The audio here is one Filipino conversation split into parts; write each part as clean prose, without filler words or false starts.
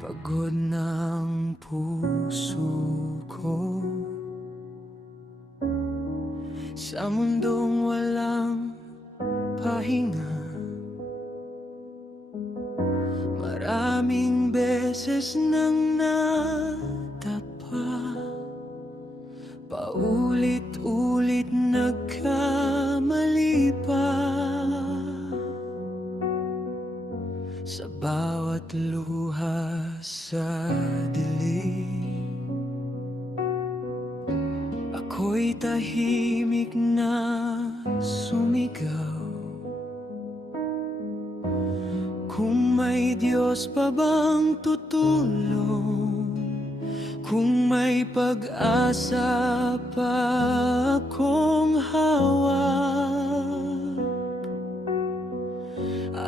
Pagod ng puso ko sa mundong walang pahinga. Maraming beses nang nadapa, paulit-ulit nagkamali pa. Sa bawat luha sa dilim, ako'y tahimik na sumigaw. Kung may Diyos pa bang tutulong, kung may pag-asa pa akong hawak,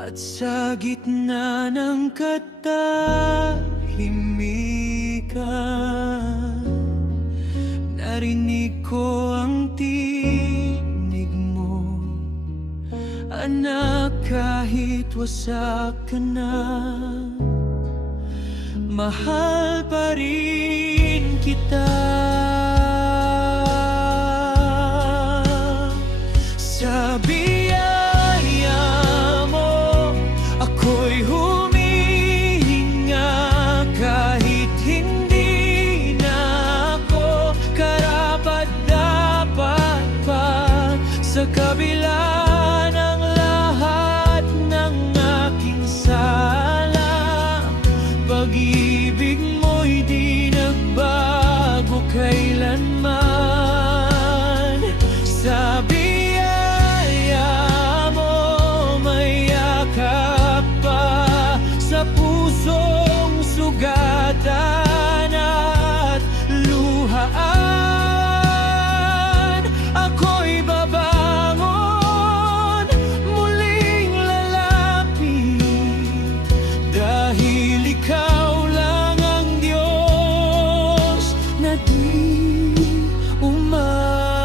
at sa gitna ng katahimikan, narinig ko ang tinig mo. Anak, kahit wasak ka na, mahal pa rin kita. Sa biyaya mo, ako'y humihinga. Kahit hindi na ako karapat-dapat pa, sa kabila ng lahat ng aking sala, pag-ibig mo'y di nagbago kailanman. Sa biyaya mo, may yakap pa sa pusong sugatan at luhaan. Ako'y babangon, muling lalapit, dahil ikaw lang ang Diyos na di umaalis.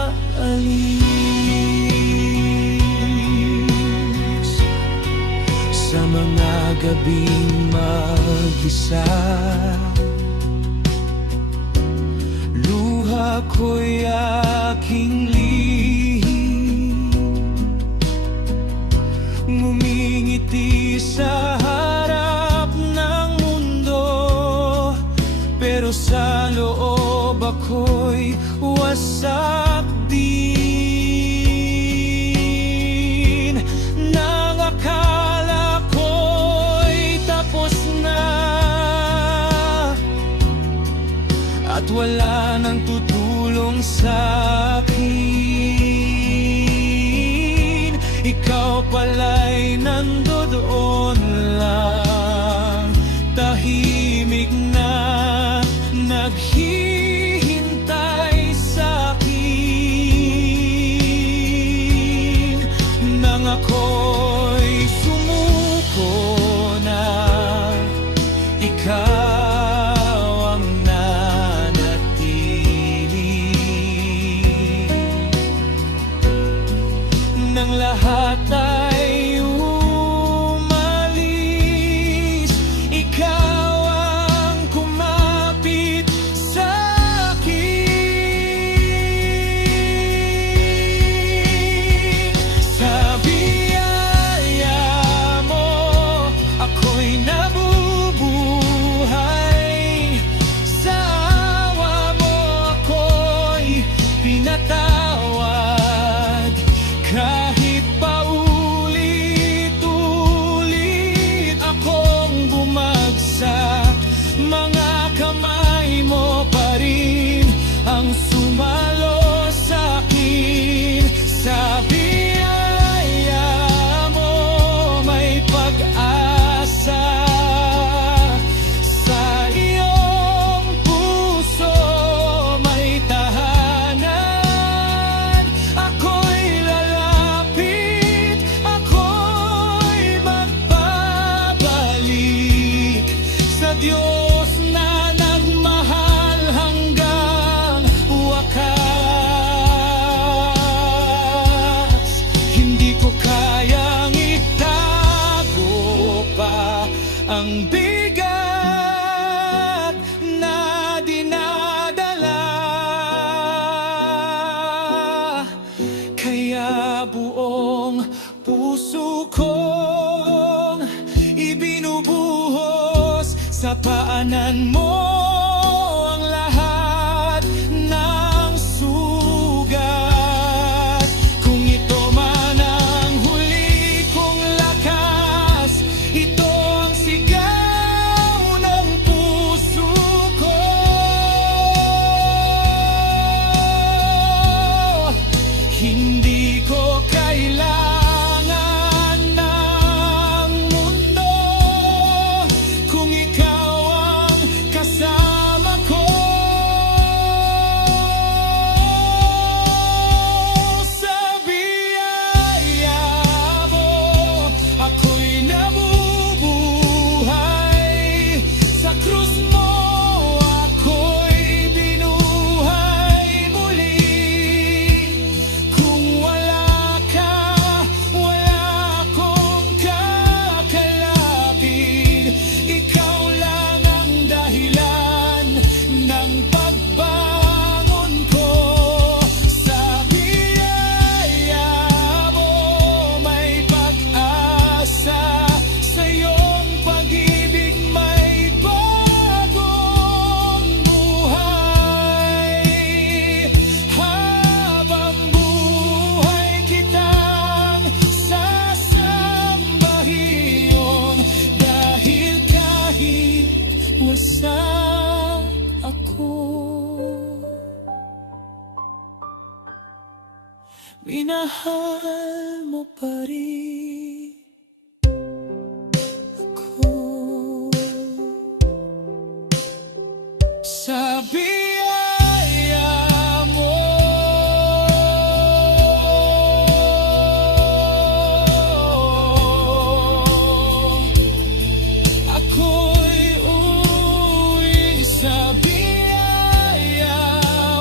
Sa mga gabing mag-isa, luha ko'y aking lihim, ngumingiti sa harap ng mundo, pero sa loob ako'y wasak din. Nang akala ko'y tapos na at wala nang tutulong sa akin, ikaw pala'y nandoon lang, tahimik na naghihintay sa akin. Nang ako'y sumuko na, ikaw ang nanatili. Nang lahat ay umalis, ikaw ang kumapit sa akin. Sa biyaya mo, ako'y nabubuhay. Sa awa mo, ako'y pinatawad. Kahit paulit-ulit akong bumagsak, mga kamay mo pa rin ang sumalo sa akin. Sa biyaya mo, may pag-asa. Sa iyong puso may tahanan. Ako'y lalapit, ako'y magbabalik sa Diyos na nagmahal hanggang wakas. Hindi ko kayang itago pa ang bigat Sa paanan mo ang lahat ng sugat. Kung ito man ang huli kong lakas, ito ang sigaw ng puso ko. Hindi ko kailangan ng mundo kung ikaw ang kasama ko. Sa biyaya mo, ako'y nabubuhay. Sa krus mo, ako'y binuhay muli. Kung wala ka, wala akong kakalapit. Ikaw lang ang dahilan ng pagbangon ko. Sa biyaya mo, may pag-asa. Sa iyong pag-ibig, may bagong buhay. Habang buhay kitang sasambahin, dahil kahit wasak ako, minahal mo pa rin ako. Sa biyaya mo, ako'y uuwi. Sa biyaya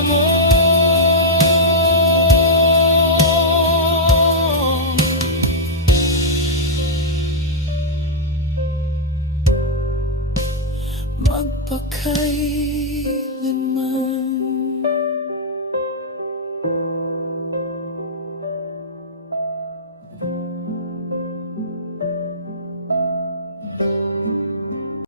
mo, magpakailanman.